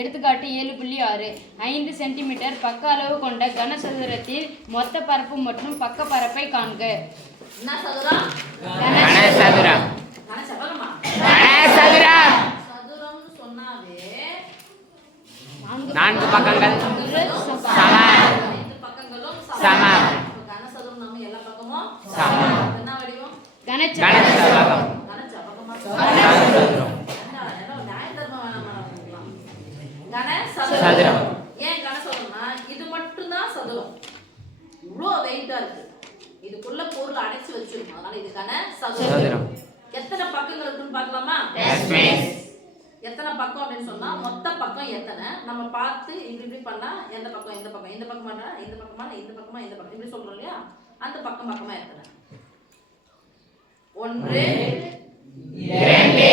எடுத்துக்காட்டு 7.6 5 சென்டிமீட்டர் பக்க அளவு கொண்ட கனசதுரத்தில் மொத்த பரப்பு மற்றும் பக்க பரப்பை காண்க. என்ன சதுரம்? கனசதுரம். கனசதுரமா? கனசதுரம். சதுரம் சொன்னாவே 4 பக்கங்கள் சமம். 5 பக்கங்களும் சமம். கனசதுரம் நம்ம எல்லா பக்கமும் சமம். என்ன வடிவம்? கனசதுரம். கனசதுரமா? கனசதுரம். கனசதுரம். ஏன் கனசதுரம்னா இது மட்டும் தான் சதுரம். இவ்ளோ வெயிட்டா இருக்கு. இதுக்குள்ள பொருள் அடைச்சு வச்சிருக்கோம். அதனால இது கனசதுரம். எத்தனை பக்கங்கள் இருக்குன்னு பார்க்கலாமா? Yes miss. எத்தனை பக்கம் அப்படினு சொன்னா மொத்த பக்கம் எத்தனை நம்ம பார்த்து இப்படி பண்ணா எந்த பக்கம் இந்த பக்கம் இந்த பக்கமா இந்த பக்கமா இந்த பக்கமா இந்த பக்கம் இப்படி சொல்றோம் இல்லையா? அந்த பக்கமா எத்தனை? 1 2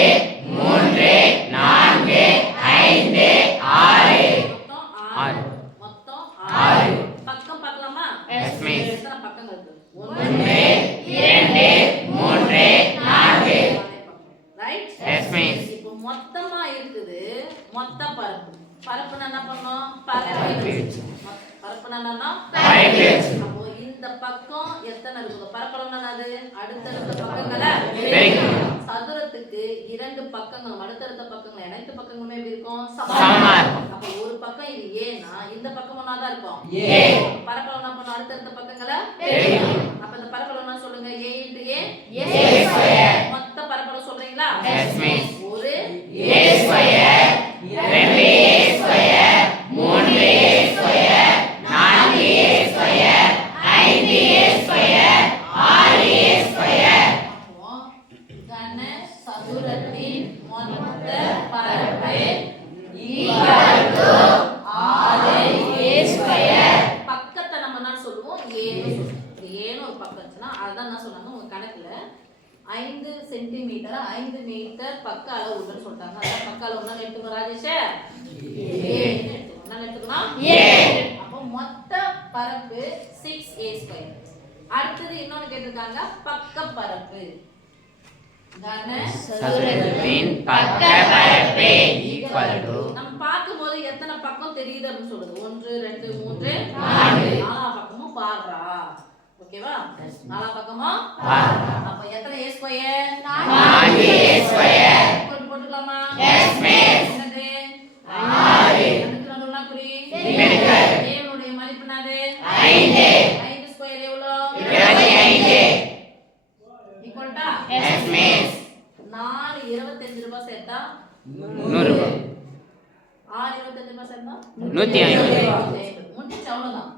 3 4 5 6 மொத்தம் 6 பக்கம் பார்க்கலாமா? Yes miss. எத்தனை பக்கங்கள் இருக்கு? 1 2 3 4 ரைட்? Yes miss. இப்போ மொத்தமா இருக்குது மொத்த பரப்பு. பரப்புனா என்ன பண்ணோம்? பரப்பு. பரப்புனா என்னன்னா பரப்பு. அப்போ இந்த பக்கம் எத்தனை இருக்கு? பரப்பளவுனா என்னது? அடுத்தடுத்த பக்கங்களை பெருக்கணும். சதுரத்துக்கு 2 பக்கங்கள் அடுத்தடுத்த பக்கங்கள் அனைத்து பக்கங்களுமே எப்படி இருக்கும்? சமமா இருக்கும். அப்ப ஒரு பக்கம் இது ஏனா இந்த பக்கம் ஒண்ணா தான் இருக்கும். ஏ. பரப்பளவு என்ன பண்ணனும்? அடுத்தடுத்த பக்கங்களை பெருக்கணும். அப்ப இந்த பரப்பளவு என்ன சொல்லுங்க? a * a a square. மொத்த பரப்பளவு சொல்றீங்களா? Yes miss. ஒரு a square 2 a square 3 a square 4 a square 5 a square 6 a square. அப்போ கனசதுரத்தின் மொத்த பரப்பு ஈக்குவல் டு 6a ஸ்கொயர். பக்கத்தை நம்ம என்ன சொல்லுவோம்? a ன்னு சொல்லுவோம். ஏன்னு ஒரு பக்கம் இருந்துச்சுன்னா அதான் என்ன சொன்னாங்க உங்க கணக்குல 5 சென்டிமீட்டர் 5 மீட்டர் பக்க அளவு உண்டுன்னு சொல்லிட்டாங்க. அதான் பக்க அளவு என்ன எடுத்துக்கணும் ராஜேஷ்? என்ன எடுத்துக்கணும்? அப்போ மொத்த பரப்பு 6a ஸ்கொயர். அடுத்தது இன்னொன்னு கேட்டிருக்காங்க பக்க பரப்பு. கனசதுரத்தின் பக்க பரப்பு ஈக்குவல் டு நம்ம பார்க்கும்போது எத்தனை பக்கம் தெரியுது அப்படின்னு சொல்லுது? 1 2 3 4 நாலா பக்கமும் பாருடா. ஓகேவா? நாலா பக்கமும் பாருடா. அப்ப எத்தனை a ஸ்கொயர்? 4a square. போட்டுக்கலாமா? Yes miss. என்னது? 6 அடுத்து நடுவுல குறி பெருக்கல். a உடைய மதிப்பு என்னது? 5 5 ஸ்கொயர் எவ்வளவு? 25 ஈக்குவல் டு எஸ் மிஸ். 4 25 ரூபாய் சேர்த்தா 100 ரூபாய். 6 25 ரூபாய் சேர்த்தா 150. முடிஞ்சு அவ்வளவுதான்.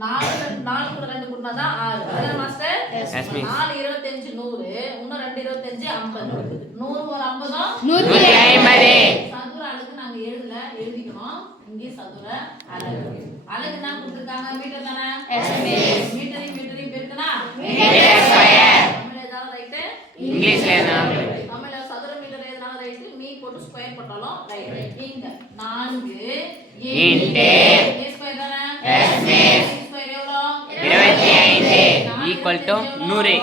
4 கூட 2 கூட்டினா தான் 6. அதானே மாஸ்டர்? Yes miss. 4 25 100 இன்னும் 2 25 50. 100 ஒரு 50 150. சதுர அலகு நாங்க எழுதிக்கணும். இங்கே சதுர அலகு. அலகு தான் கொடுத்திருக்காங்க மீட்டர் தானே? Yes miss. மீட்டரையும் பெருக்கனா மீட்டர் ஸ்கொயர். தமிழ்ல ஏதாவது ரைட்? இங்கிலீஷ்ல என்ன? தமிழ்ல சதுர மீட்டர் எதுனால ரைட்? மீ போட்டு ஸ்கொயர் போட்டாலும் ரைட். இங்க 4 இன்டு a ஸ்கொயர் தானே? Yes miss. ஸ்கொயர் எவ்வளவு? 25 ஈக்குவல் டு 100.